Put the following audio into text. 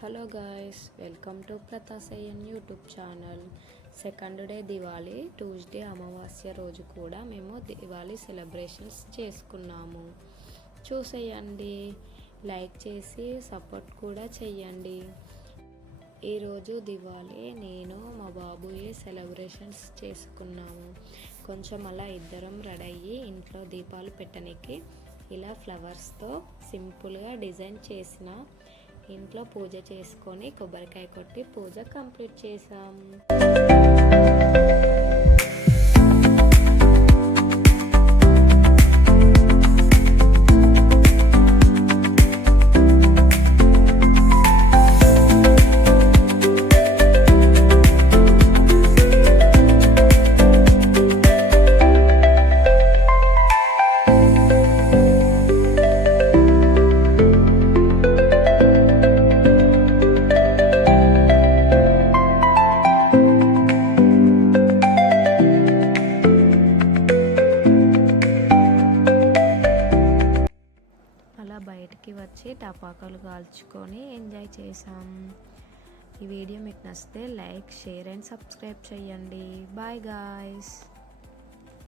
Hello guys, welcome to ప్రతాసయ్యన్ YouTube channel. Second day Diwali, Tuesday అమావాస్య రోజు కూడా మేము దివాళీ సెలబ్రేషన్స్ చేసుకున్నాము. చూసేయండి, లైక్ చేసి సపోర్ట్ కూడా చెయ్యండి. ఈరోజు దివాళీ నేను మా బాబుయే సెలబ్రేషన్స్ చేసుకున్నాము. కొంచెం అలా ఇద్దరం రెడీ అయ్యి ఇంట్లో దీపాలు పెట్టడానికి ఇలా ఫ్లవర్స్తో సింపుల్గా డిజైన్ చేసిన ఇంట్లో పూజ చేసుకొని కొబ్బరికాయ కొట్టి పూజ కంప్లీట్ చేసాం. అలా బయటికి వచ్చి టపాకాయలు కాల్చుకొని ఎంజాయ్ చేసాం. ఈ వీడియో మీకు నచ్చితే లైక్, షేర్ అండ్ సబ్స్క్రైబ్ చేయండి. Bye guys.